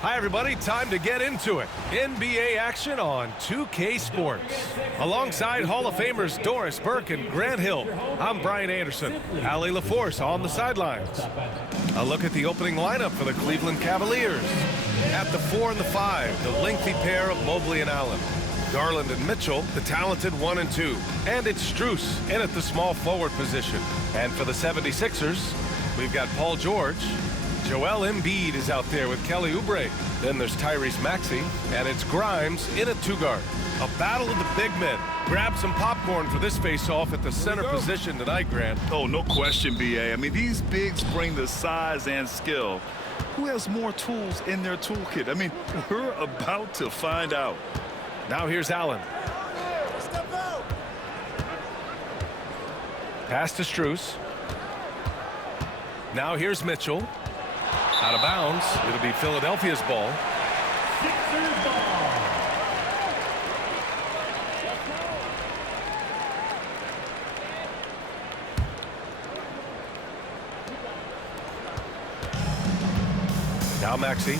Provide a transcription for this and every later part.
Hi, everybody. Time to get into it. NBA action on 2K Sports. Alongside Hall of Famers Doris Burke and Grant Hill, I'm Brian Anderson. Allie LaForce on the sidelines. A look at the opening lineup for the Cleveland Cavaliers. At the 4 and the 5, the lengthy pair of Mobley and Allen. Garland and Mitchell, the talented 1 and 2. And it's Strus in at the small forward position. And for the 76ers, we've got Paul George. Joel Embiid is out there with Kelly Oubre. Then there's Tyrese Maxey, and it's Grimes in at 2 guard. A battle of the big men. Grab some popcorn for this face-off at the center position tonight, Grant. Oh, no question, B.A. I mean, these bigs bring the size and skill. Who has more tools in their toolkit? I mean, we're about to find out. Now here's Allen. Pass to Strus. Now here's Mitchell. Out of bounds. It'll be Philadelphia's ball. Sixers ball. Now Maxey.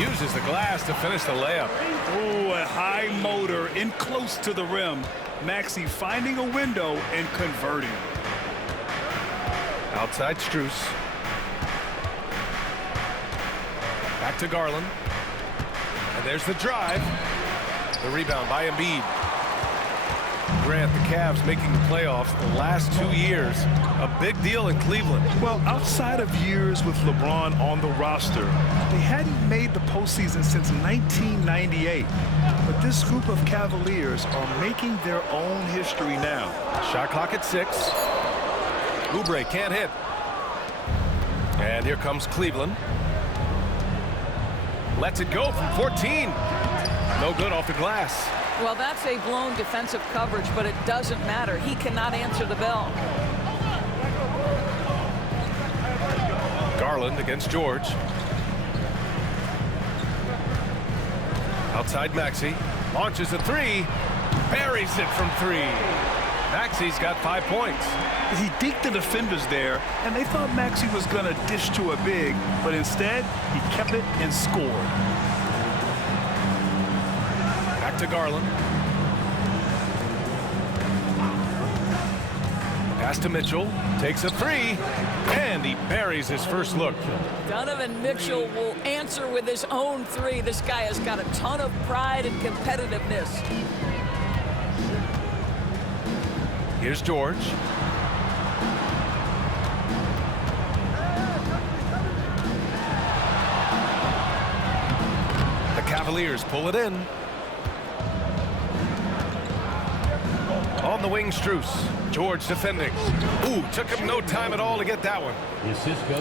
Uses the glass to finish the layup. Oh, a high motor in close to the rim. Maxey finding a window and converting. Outside Strus. Back to Garland. And there's the drive. The rebound by Embiid. Grant, the Cavs making the playoffs the last 2 years. A big deal in Cleveland. Well, outside of years with LeBron on the roster, they hadn't made the postseason since 1998. But this group of Cavaliers are making their own history now. Shot clock at 6. Oubre can't hit. And here comes Cleveland. Lets it go from 14. No good off the glass. Well, that's a blown defensive coverage, but it doesn't matter. He cannot answer the bell. Garland against George. Outside Maxey. Launches a 3. Buries it from 3. Maxey's got 5 points. He deked the defenders there, and they thought Maxey was going to dish to a big, but instead, he kept it and scored. Back to Garland. Pass to Mitchell. Takes a 3. And he buries his first look. Donovan Mitchell will answer with his own 3. This guy has got a ton of pride and competitiveness. Here's George. The Cavaliers pull it in. On the wing, Strus. George defending. Ooh, took him no time at all to get that one.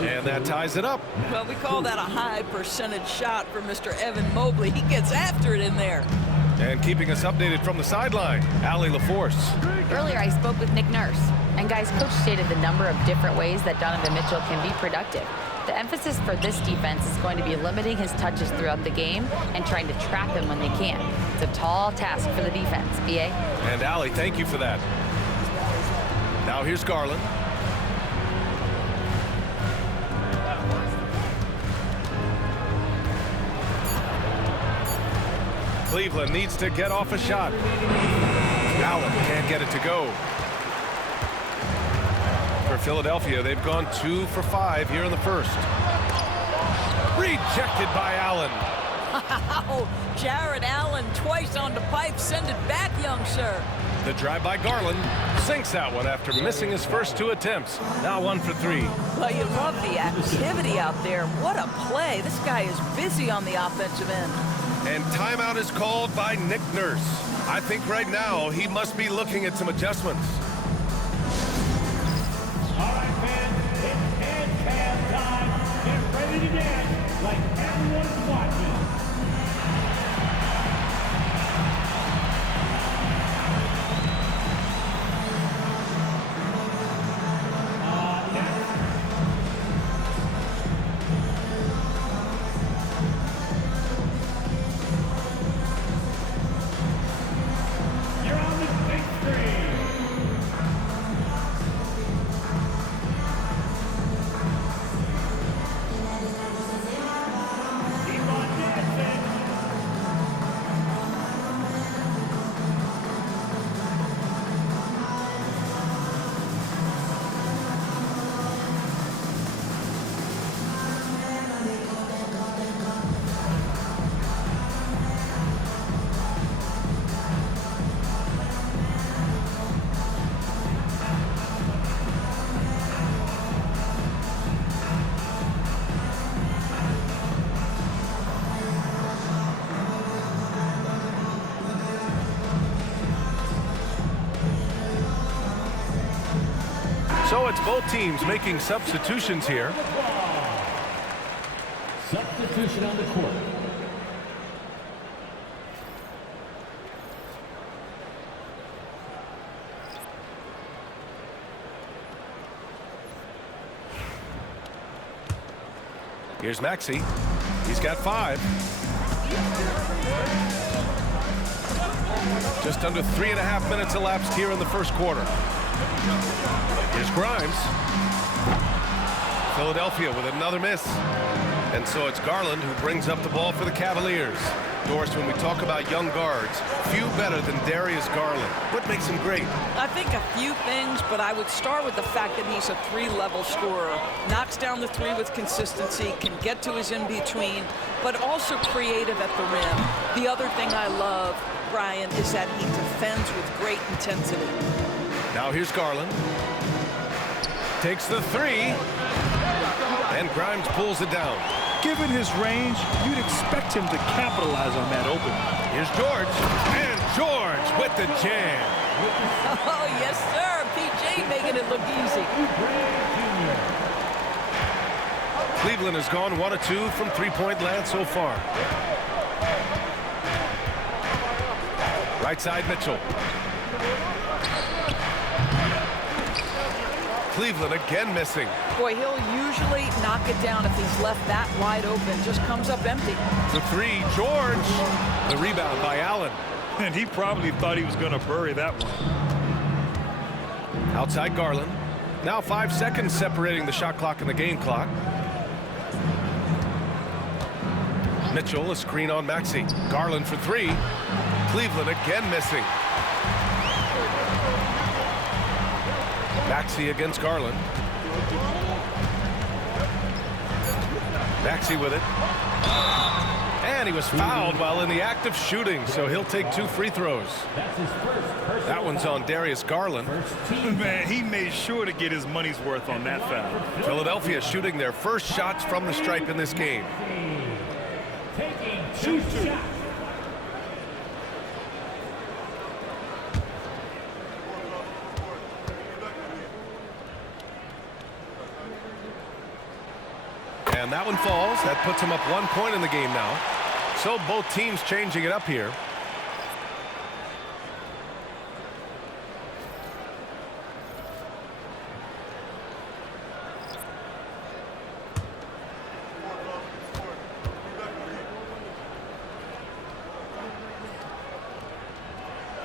And that ties it up. Well, we call that a high percentage shot for Mr. Evan Mobley. He gets after it in there. And keeping us updated from the sideline, Allie LaForce. Earlier, I spoke with Nick Nurse. And guys, coach stated the number of different ways that Donovan Mitchell can be productive. The emphasis for this defense is going to be limiting his touches throughout the game and trying to trap him when they can. It's a tall task for the defense, B.A. And Allie, thank you for that. Now here's Garland. Cleveland needs to get off a shot. Allen can't get it to go. For Philadelphia, they've gone 2 for 5 here in the first. Rejected by Allen. Wow, Jared Allen twice on the pipe. Send it back, young sir. The drive by Garland sinks that one after missing his first 2 attempts. Now 1 for 3. Well, you love the activity out there. What a play. This guy is busy on the offensive end. And timeout is called by Nick Nurse. I think right now he must be looking at some adjustments. All right, fans, it's Cavs time. Get ready to dance like everyone's watching. You're on the big screen. it's both teams making substitutions here. Substitution on the court. Here's Maxey. He's got 5. Just under 3.5 minutes elapsed here in the first quarter. Here's Grimes. Philadelphia with another miss. And so it's Garland who brings up the ball for the Cavaliers. Doris, when we talk about young guards, few better than Darius Garland. What makes him great? I think a few things, but I would start with the fact that he's a 3-level scorer. Knocks down the 3 with consistency, can get to his in-between, but also creative at the rim. The other thing I love, Brian, is that he defends with great intensity. Now here's Garland. Takes the 3. And Grimes pulls it down. Given his range, you'd expect him to capitalize on that opening. Here's George. And George with the jam. Oh, yes, sir. PJ making it look easy. Cleveland has gone 1 of 2 from three-point land so far. Right side, Mitchell. Cleveland again missing. Boy, he'll usually knock it down if he's left that wide open. Just comes up empty. The 3, George. The rebound by Allen. And he probably thought he was going to bury that one. Outside Garland. Now 5 seconds separating the shot clock and the game clock. Mitchell, a screen on Maxey. Garland for 3. Cleveland again missing. Maxey against Garland. Maxey with it. And he was fouled while in the act of shooting, so he'll take 2 free throws. That one's on Darius Garland. Man, he made sure to get his money's worth on that foul. Philadelphia shooting their first shots from the stripe in this game. Taking 2 shots. And that one falls. That puts him up 1 point in the game now. So both teams changing it up here.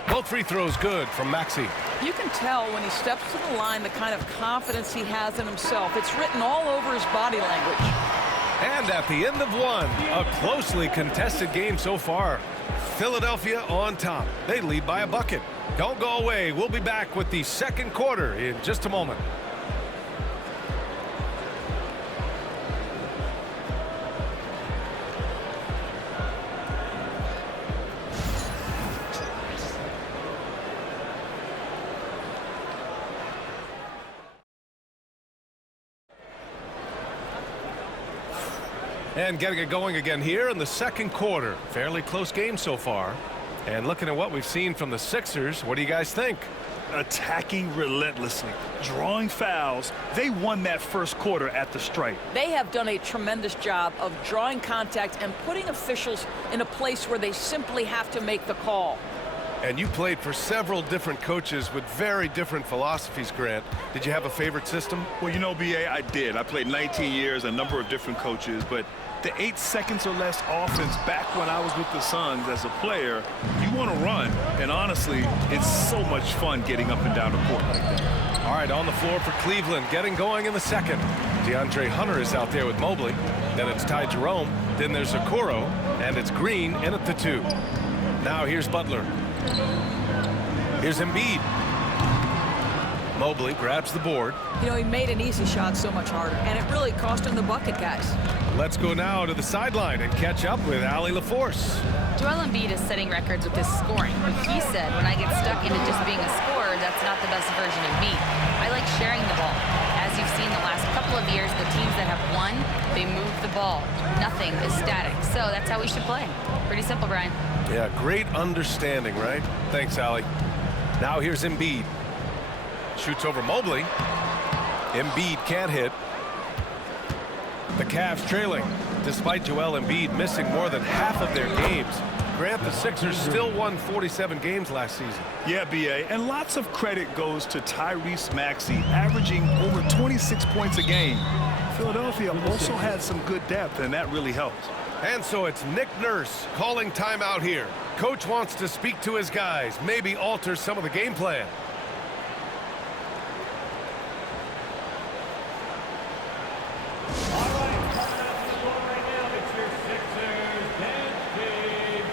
Both free throws good from Maxey. You can tell when he steps to the line the kind of confidence he has in himself. It's written all over his body language. And at the end of 1, a closely contested game so far. Philadelphia on top. They lead by a bucket. Don't go away. We'll be back with the second quarter in just a moment. And getting it going again here in the second quarter. Fairly close game so far. And looking at what we've seen from the Sixers, what do you guys think? Attacking relentlessly, drawing fouls. They won that first quarter at the stripe. They have done a tremendous job of drawing contact and putting officials in a place where they simply have to make the call. And you played for several different coaches with very different philosophies, Grant. Did you have a favorite system? Well, you know, B.A., I did. I played 19 years, a number of different coaches, but the 8 seconds or less offense back when I was with the Suns as a player, you want to run. And honestly, it's so much fun getting up and down the court like that. All right, on the floor for Cleveland, getting going in the second. DeAndre Hunter is out there with Mobley. Then it's Ty Jerome. Then there's Okoro. And it's Green in at the 2. Now here's Butler. Here's Embiid. Mobley grabs the board. You know, he made an easy shot so much harder, and it really cost him the bucket, guys. Let's go now to the sideline and catch up with Allie LaForce. Joel Embiid is setting records with his scoring. He said, when I get stuck into just being a scorer, that's not the best version of me. I like sharing the ball. As you've seen the last couple of years, the teams that have won, they move the ball. Nothing is static. So that's how we should play. Pretty simple, Brian. Yeah, great understanding, right? Thanks, Allie. Now here's Embiid. Shoots over Mobley. Embiid can't hit. The Cavs trailing, despite Joel Embiid missing more than half of their games. Grant, the Sixers still won 47 games last season. Yeah, B.A., and lots of credit goes to Tyrese Maxey, averaging over 26 points a game. Philadelphia also had some good depth, and that really helped. And so it's Nick Nurse calling timeout here. Coach wants to speak to his guys, maybe alter some of the game plan. All right, coming out to the floor right now, it's your Sixers dance team.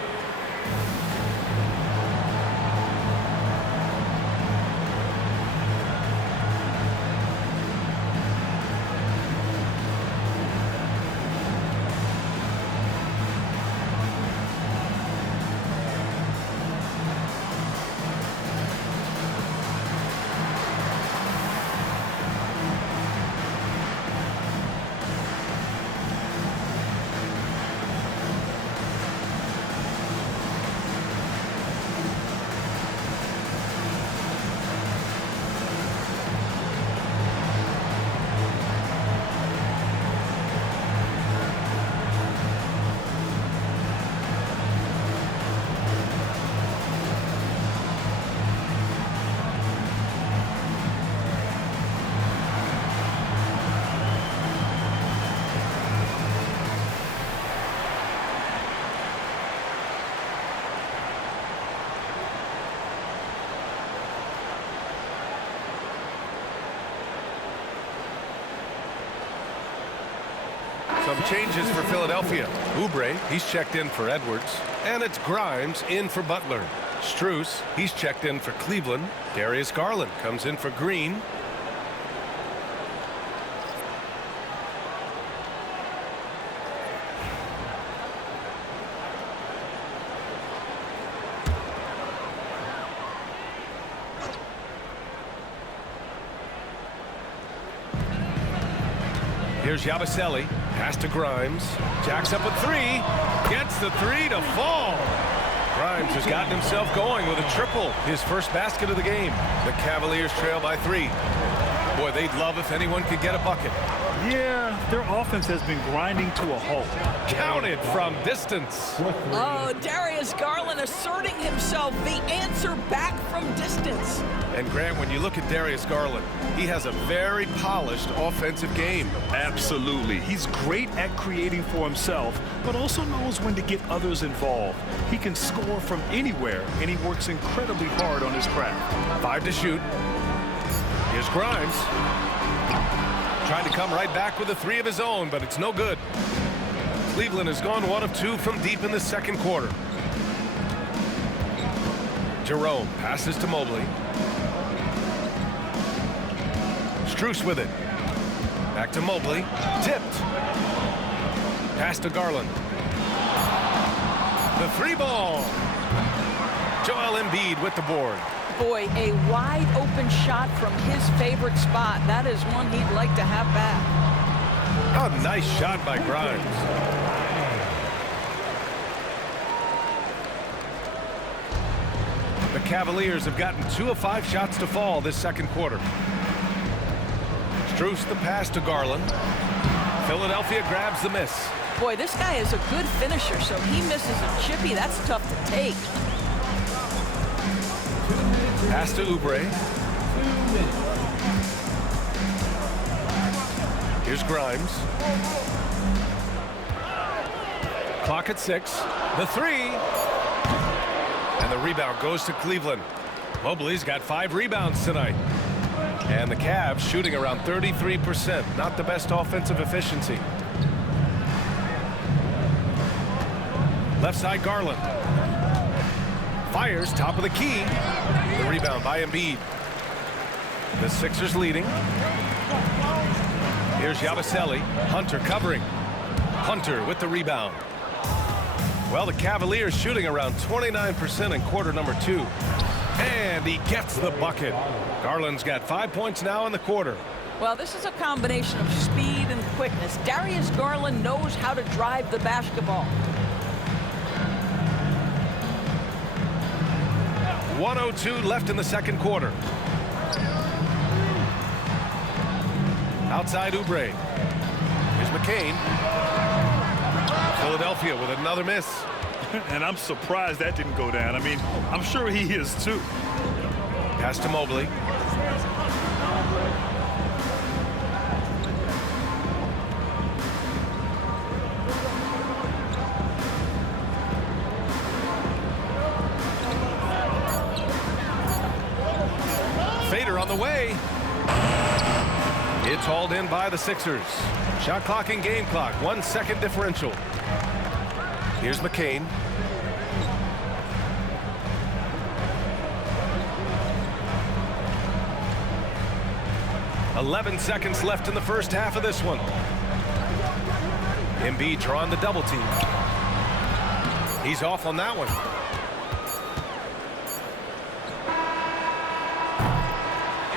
Some changes for Philadelphia. Oubre, he's checked in for Edwards. And it's Grimes in for Butler. Strus, he's checked in for Cleveland. Darius Garland comes in for Green. Here's Yabusele. Pass to Grimes. Jacks up a three. Gets the three to fall. Grimes has gotten himself going with a triple. His first basket of the game. The Cavaliers trail by 3. Boy, they'd love if anyone could get a bucket. Yeah, their offense has been grinding to a halt. Counted from distance. Oh, Darius Garland asserting himself, the answer back from distance. And Grant, when you look at Darius Garland, he has a very polished offensive game. Absolutely. He's great at creating for himself, but also knows when to get others involved. He can score from anywhere, and he works incredibly hard on his craft. 5 to shoot. Here's Grimes. Trying to come right back with a 3 of his own, but it's no good. Cleveland has gone 1 of 2 from deep in the second quarter. Jerome passes to Mobley. Strus with it. Back to Mobley. Tipped. Pass to Garland. The 3 ball. Joel Embiid with the board. Boy, a wide open shot from his favorite spot. That is one he'd like to have back. A nice shot by Grimes. The Cavaliers have gotten 2 of 5 shots to fall this second quarter. Strus the pass to Garland. Philadelphia grabs the miss. Boy, this guy is a good finisher, so he misses a chippy. That's tough to take. Pass to Oubre. Here's Grimes. Clock at 6. The 3. And the rebound goes to Cleveland. Mobley's got 5 rebounds tonight. And the Cavs shooting around 33%. Not the best offensive efficiency. Left side Garland. Fires top of the key. The rebound by Embiid. The Sixers leading. Here's Yabusele. Hunter covering. Hunter with the rebound. Well, the Cavaliers shooting around 29% in quarter number 2. And he gets the bucket. Garland's got 5 points now in the quarter. Well, this is a combination of speed and quickness. Darius Garland knows how to drive the basketball. 1:02 left in the second quarter. Outside Oubre. Here's McCain. Philadelphia with another miss. And I'm surprised that didn't go down. I mean, I'm sure he is too. Pass to Mobley. Fader on the way. It's hauled in by the Sixers. Shot clock and game clock. 1 second differential. Here's McCain. "11 seconds left in the first half of this one. Embiid drawing the double team. He's off on that one.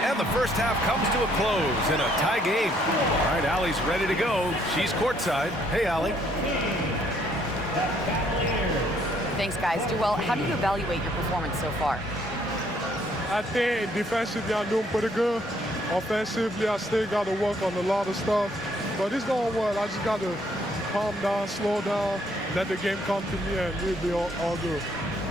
And the first half comes to a close in a tie game. All right, Allie's ready to go. She's courtside. Hey, Allie. Thanks, guys. Joel, how do you evaluate your performance so far? I think defensively I'm doing pretty good. Offensively, I still got to work on a lot of stuff. But it's going well. I just got to calm down, slow down, let the game come to me, and we'll be all good.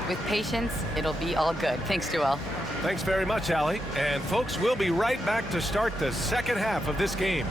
With patience, it'll be all good. Thanks, Joel. Thanks very much, Allie. And folks, we'll be right back to start the second half of this game.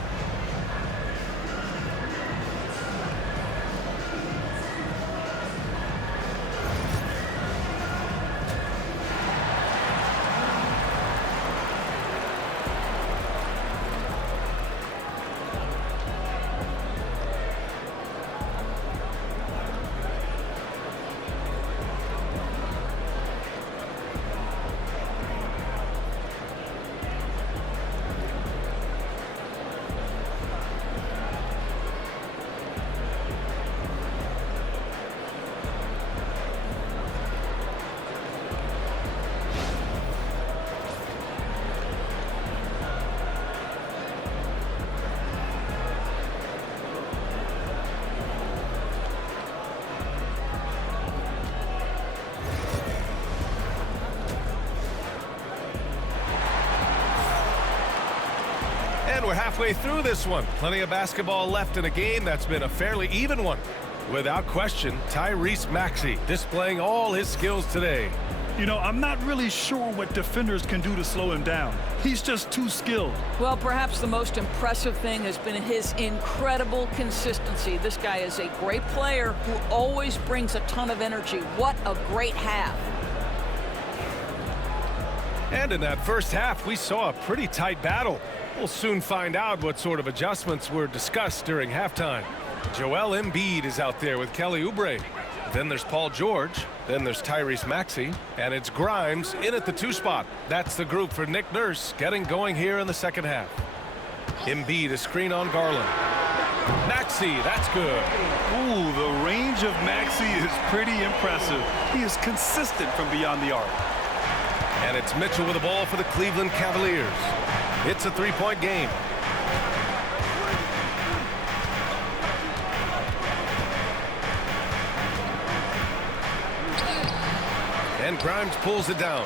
And we're halfway through this one. Plenty of basketball left in a game that's been a fairly even one. Without question, Tyrese Maxey displaying all his skills today. You know, I'm not really sure what defenders can do to slow him down. He's just too skilled. Well, perhaps the most impressive thing has been his incredible consistency. This guy is a great player who always brings a ton of energy. What a great half. And in that first half, we saw a pretty tight battle. We'll soon find out what sort of adjustments were discussed during halftime. Joel Embiid is out there with Kelly Oubre. Then there's Paul George. Then there's Tyrese Maxey. And it's Grimes in at the 2 spot. That's the group for Nick Nurse getting going here in the second half. Embiid a screen on Garland. Maxey, that's good. Ooh, the range of Maxey is pretty impressive. He is consistent from beyond the arc. And it's Mitchell with the ball for the Cleveland Cavaliers. It's a 3-point game. And Grimes pulls it down.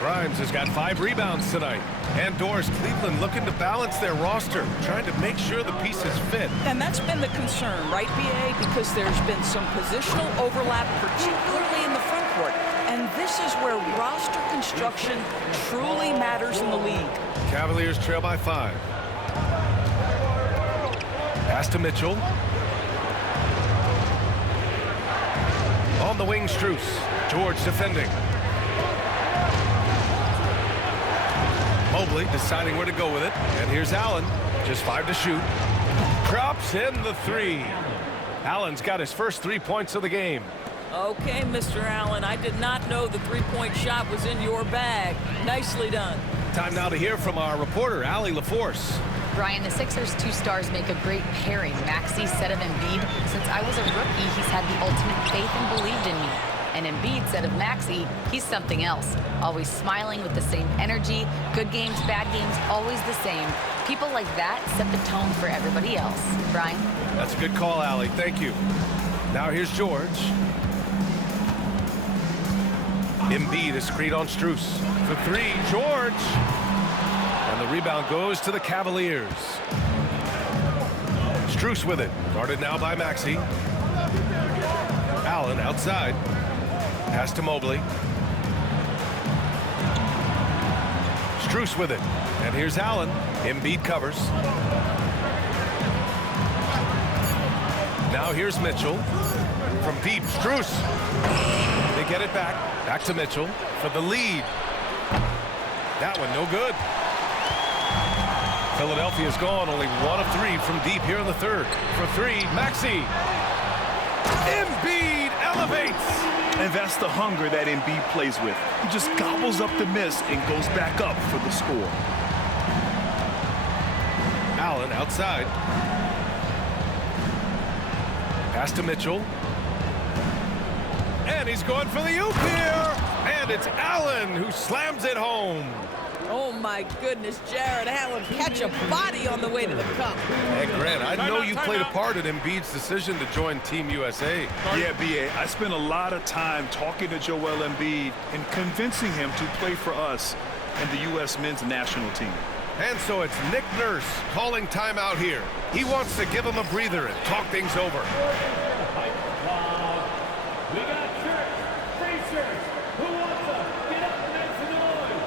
Grimes has got 5 rebounds tonight. And Doris, Cleveland looking to balance their roster, trying to make sure the pieces fit. And that's been the concern, right, BA? Because there's been some positional overlap, particularly in the front court. And this is where roster construction truly matters in the league. Cavaliers trail by 5. Pass to Mitchell. On the wing, Strus. George defending. Mobley deciding where to go with it. And here's Allen. Just 5 to shoot. Drops in the 3. Allen's got his first 3 points of the game. Okay, Mr. Allen, I did not know the 3-point shot was in your bag. Nicely done. Time now to hear from our reporter, Allie LaForce. Brian, the Sixers' 2 stars make a great pairing. Maxey said of Embiid, "Since I was a rookie, he's had the ultimate faith and believed in me." And Embiid said of Maxey, "He's something else. Always smiling with the same energy. Good games, bad games, always the same. People like that set the tone for everybody else." Brian? That's a good call, Allie. Thank you. Now here's George. Embiid is screen on Strus. For 3, George. And the the rebound goes to the Cavaliers. Strus with it. Guarded now by Maxey. Allen outside. Pass to Mobley. Strus with it. And here's Allen. Embiid covers. Now here's Mitchell. From deep, Strus. They get it back. Back to Mitchell for the lead. That one no good. Philadelphia's gone only 1 of 3 from deep here in the third. For 3, Maxey. Embiid elevates. And that's the hunger that Embiid plays with. He just gobbles up the miss and goes back up for the score. Allen outside. Pass to Mitchell. And he's going for the oop here. And it's Allen who slams it home. Oh, my goodness, Jared Allen catch a body on the way to the cup. Hey, Grant, I know you played a part in Embiid's decision to join Team USA. Yeah, B.A., I spent a lot of time talking to Joel Embiid and convincing him to play for us and the U.S. men's national team. And so it's Nick Nurse calling timeout here. He wants to give him a breather and talk things over. We got shirts, free shirts. Who wants them? Get up and make some noise.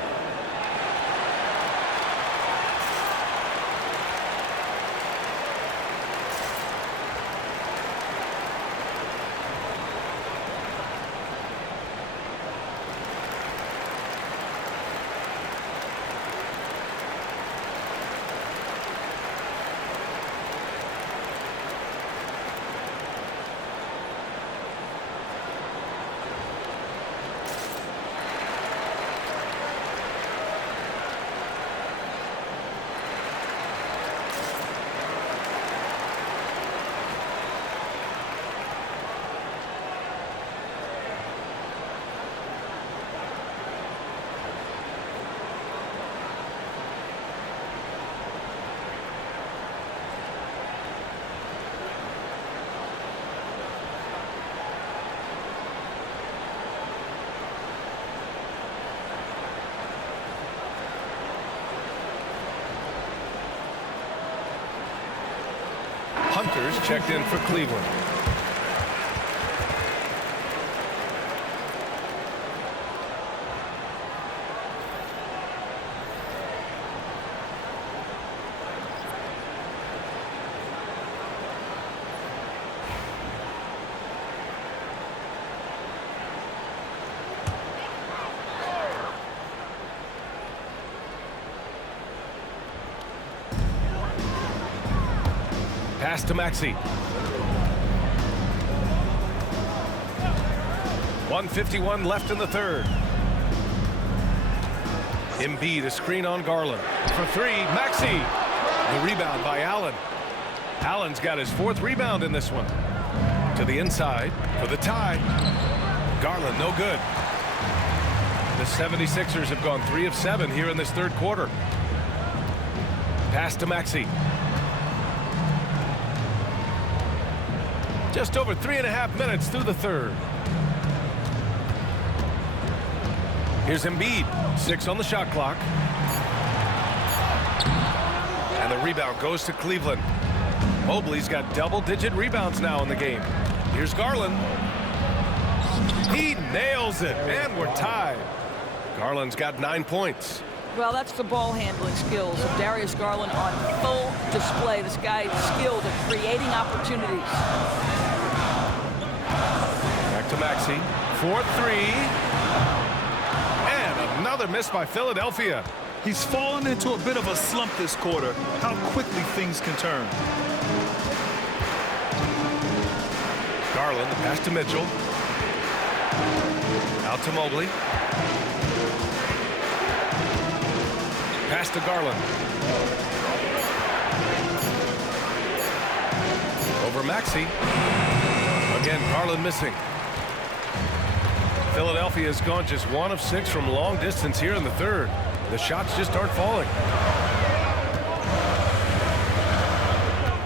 Hunter's checked in for Cleveland. Pass to Maxey. 1:51 left in the third. Embiid, a screen on Garland. For 3, Maxey. The rebound by Allen. Allen's got his 4th rebound in this one. To the inside for the tie. Garland, no good. The 76ers have gone 3 of 7 here in this third quarter. Pass to Maxey. Just over 3.5 minutes through the third. Here's Embiid, 6 on the shot clock. And the rebound goes to Cleveland. Mobley's got double-digit rebounds now in the game. Here's Garland. He nails it, and we're tied. Garland's got 9 points. Well, that's the ball handling skills of Darius Garland on full display. This guy is skilled at creating opportunities. Back to Maxey. 4-3. And another miss by Philadelphia. He's fallen into a bit of a slump this quarter. How quickly things can turn. Garland, the pass to Mitchell. Out to Mobley. Pass to Garland. Over Maxey. Again, Garland missing. Philadelphia has gone just 1 of 6 from long distance here in the third. The shots just aren't falling.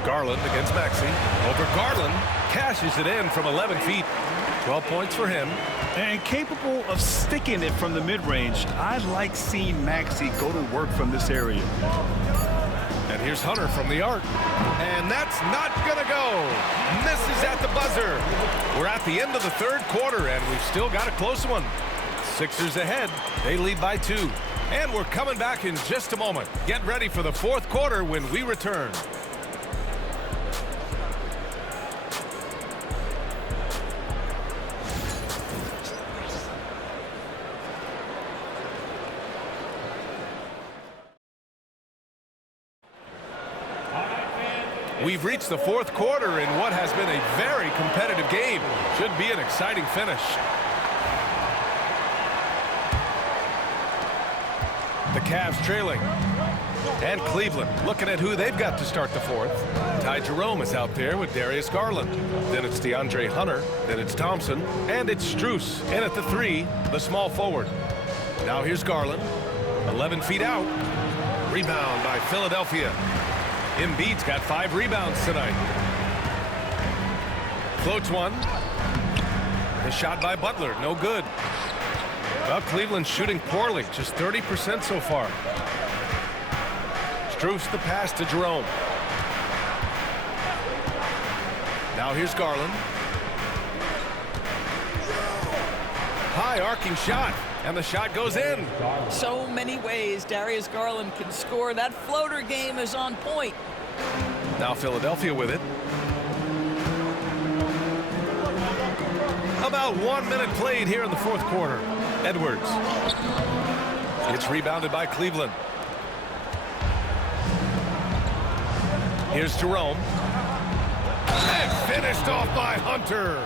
Garland against Maxey. Over Garland. Cashes it in from 11 feet. 12 points for him. And capable of sticking it from the mid-range. I like seeing Maxey go to work from this area. And here's Hunter from the arc. And that's not going to go. Misses at the buzzer. We're at the end of the third quarter, and we've still got a close one. Sixers ahead. They lead by 2. And we're coming back in just a moment. Get ready for the fourth quarter when we return. We've reached the fourth quarter in what has been a very competitive game. Should be an exciting finish. The Cavs trailing. And Cleveland looking at who they've got to start the fourth. Ty Jerome is out there with Darius Garland. Then it's DeAndre Hunter. Then it's Thompson. And it's Strus. And at the 3, the small forward. Now here's Garland. 11 feet out. Rebound by Philadelphia. Embiid's got 5 rebounds tonight. Floats one. The shot by Butler, no good. Well, Cleveland's shooting poorly, just 30% so far. Strus the pass to Jerome. Now here's Garland. High arcing shot, and the shot goes in. So many ways Darius Garland can score. That floater game is on point. Now Philadelphia with it. About 1 minute played here in the fourth quarter. Edwards. It's rebounded by Cleveland. Here's Jerome. And finished off by Hunter.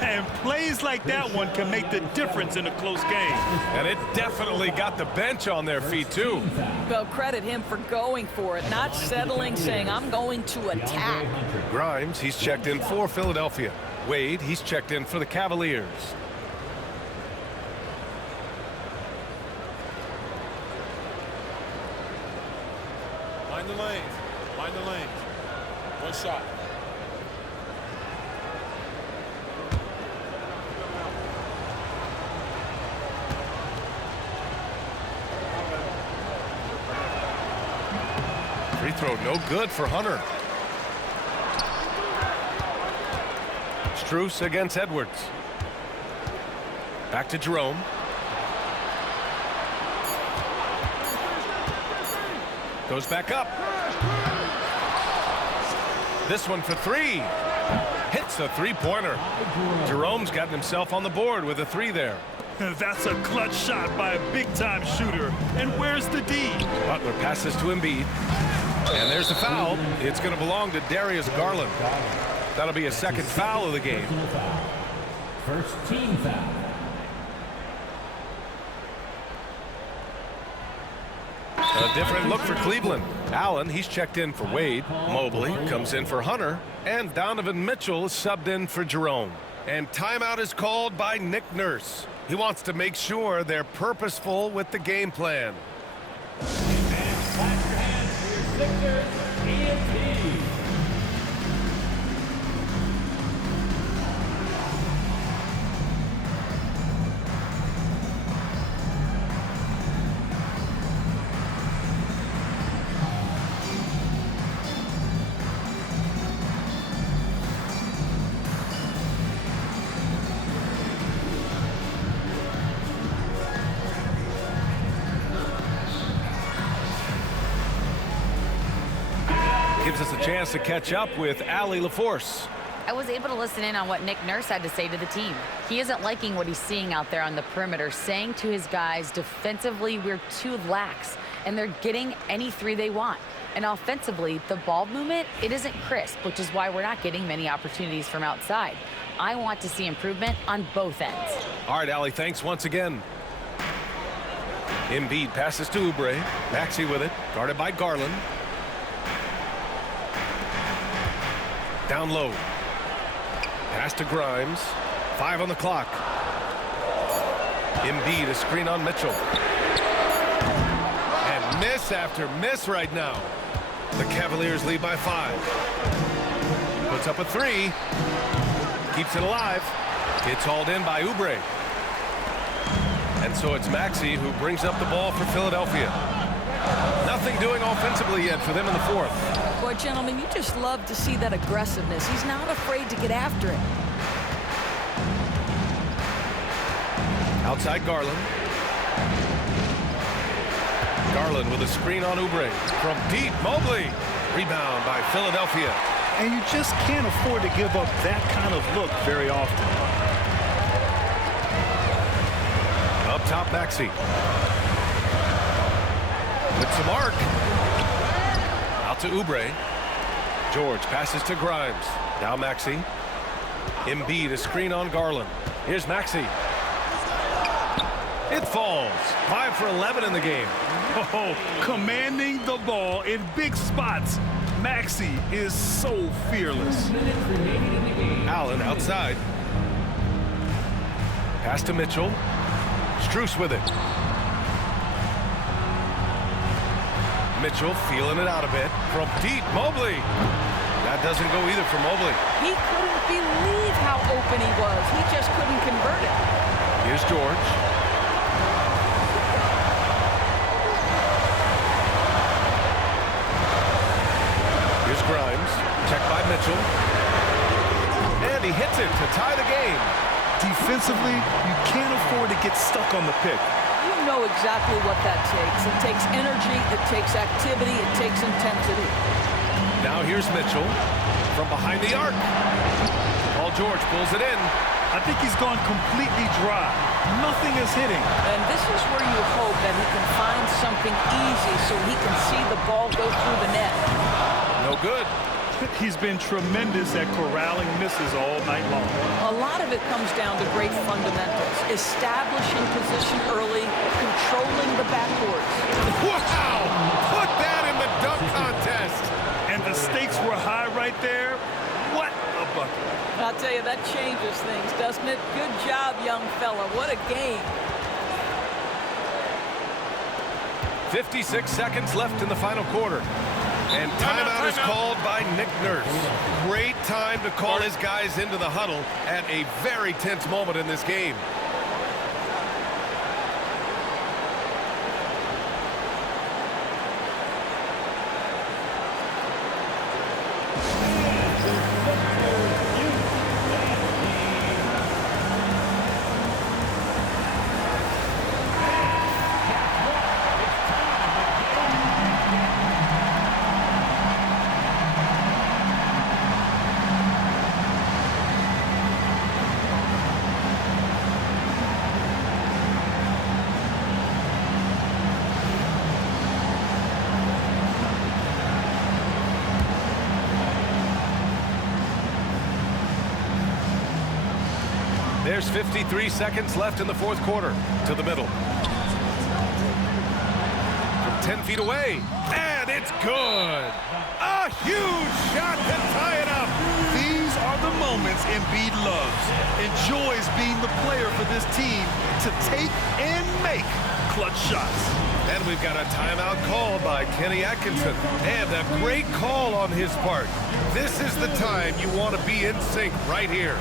And plays like that one can make the difference in a close game. And it definitely got the bench on their feet, too. Well, credit him for going for it, not settling, saying, I'm going to attack. Grimes, he's checked in for Philadelphia. Wade, he's checked in for the Cavaliers. Find the lanes. Find the lanes. One shot. Free throw no good for Hunter. Strus against Edwards. Back to Jerome. Goes back up. This one for 3. Hits a three-pointer. Jerome's gotten himself on the board with a 3 there. That's a clutch shot by a big-time shooter. And where's the D? Butler passes to Embiid. And there's the foul. It's going to belong to Darius Garland. That'll be a second foul of the game. First team foul. A different look for Cleveland. Allen, he's checked in for Wade. Mobley comes in for Hunter. And Donovan Mitchell is subbed in for Jerome. And timeout is called by Nick Nurse. He wants to make sure they're purposeful with the game plan. And clap your hands for your Sixers ENT. Gives us a chance to catch up with Allie LaForce. I was able to listen in on what Nick Nurse had to say to the team. He isn't liking what he's seeing out there on the perimeter, saying to his guys, defensively, we're too lax, and they're getting any 3 they want. And offensively, the ball movement, it isn't crisp, which is why we're not getting many opportunities from outside. I want to see improvement on both ends. All right, Allie, thanks once again. Embiid passes to Oubre. Maxey with it, guarded by Garland. Down low. Pass to Grimes. 5 on the clock. Embiid, a screen on Mitchell. And miss after miss right now. The Cavaliers lead by 5. Puts up a 3. Keeps it alive. It's hauled in by Oubre. And so it's Maxey who brings up the ball for Philadelphia. Nothing doing offensively yet for them in the fourth. Boy, gentlemen, you just love to see that aggressiveness. He's not afraid to get after it. Outside Garland. Garland with a screen on Oubre. From deep, Mobley. Rebound by Philadelphia. And you just can't afford to give up that kind of look very often. Up top, Maxey. With some arc. Out to Oubre. George passes to Grimes. Now Maxey. Embiid, a screen on Garland. Here's Maxey. It falls. 5 for 11 in the game. Oh, commanding the ball in big spots. Maxey is so fearless. Allen outside. Pass to Mitchell. Strus with it. Mitchell feeling it out a bit. From deep, Mobley. That doesn't go either for Mobley. He couldn't believe how open he was. He just couldn't convert it. Here's George. Here's Grimes. Checked by Mitchell. And he hits it to tie the game. Defensively, you can't afford to get stuck on the pick. You know exactly what that takes. It takes energy, it takes activity, it takes intensity. Now here's Mitchell from behind the arc. Paul George pulls it in. I think he's gone completely dry. Nothing is hitting. And this is where you hope that he can find something easy so he can see the ball go through the net. No good. He's been tremendous at corralling misses all night long. A lot of it comes down to great fundamentals. Establishing position early, controlling the backboards. Wow! Put that in the dunk contest. And the stakes were high right there. What a bucket. I'll tell you, that changes things, doesn't it? Good job, young fella. What a game. 56 seconds left in the final quarter. And timeout is called by Nick Nurse. Great time to call his guys into the huddle at a very tense moment in this game. There's 53 seconds left in the fourth quarter. To the middle. From 10 feet away. And it's good. A huge shot to tie it up. These are the moments Embiid loves. Enjoys being the player for this team to take and make clutch shots. And we've got a timeout called by Kenny Atkinson. And a great call on his part. This is the time you want to be in sync right here.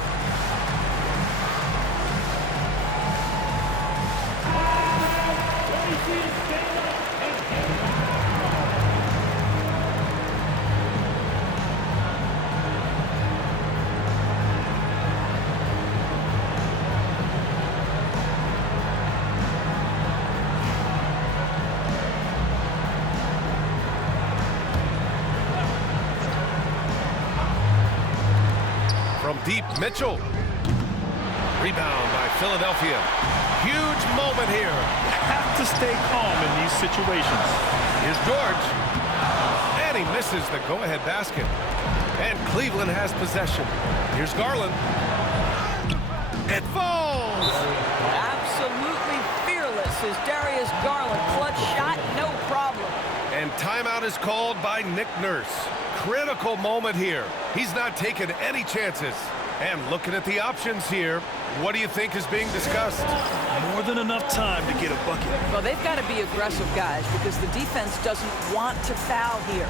From deep, Mitchell. Rebound by Philadelphia. Huge moment here. Have to stay calm in these situations. Here's George. And he misses the go-ahead basket. And Cleveland has possession. Here's Garland. It falls! Absolutely fearless is Darius Garland. Clutch shot, no problem. And timeout is called by Nick Nurse. Critical moment here. He's not taking any chances. And looking at the options here, what do you think is being discussed? More than enough time to get a bucket. Well, they've got to be aggressive, guys, because the defense doesn't want to foul here.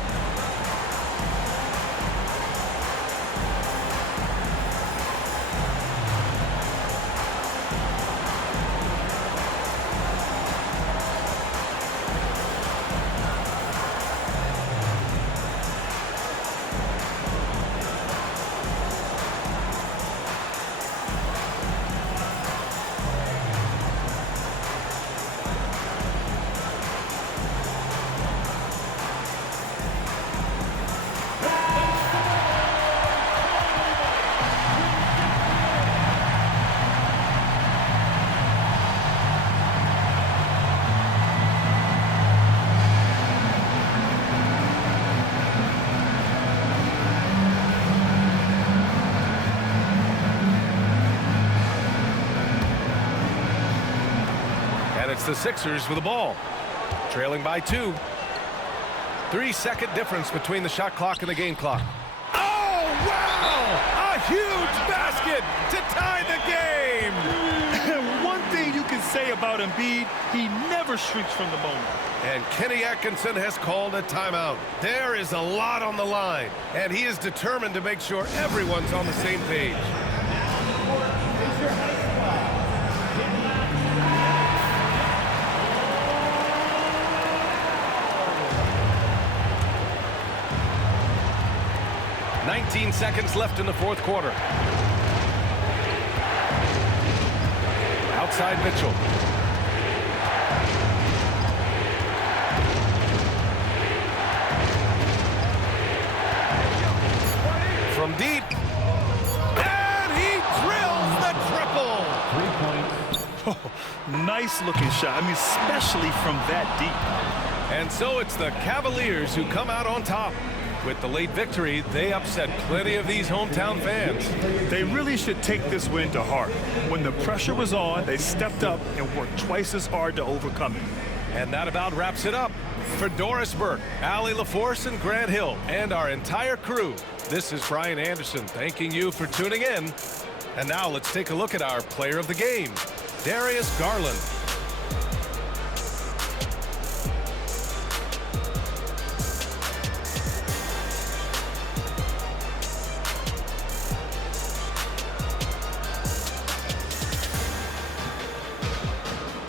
the Sixers with the ball. Trailing by 2. 3-second difference between the shot clock and the game clock. Oh, wow! A huge basket to tie the game! One thing you can say about Embiid, he never shrinks from the moment. And Kenny Atkinson has called a timeout. There is a lot on the line, and he is determined to make sure everyone's on the same page. "19 seconds left in the fourth quarter. Outside Mitchell. From deep. And he drills the triple. 3 points. Oh, nice looking shot. I mean, especially from that deep. And so it's the Cavaliers who come out on top. With the late victory, they upset plenty of these hometown fans. They really should take this win to heart. When the pressure was on, they stepped up and worked twice as hard to overcome it. And that about wraps it up. For Doris Burke, Allie LaForce, and Grant Hill, and our entire crew, this is Brian Anderson thanking you for tuning in. And now let's take a look at our player of the game, Darius Garland.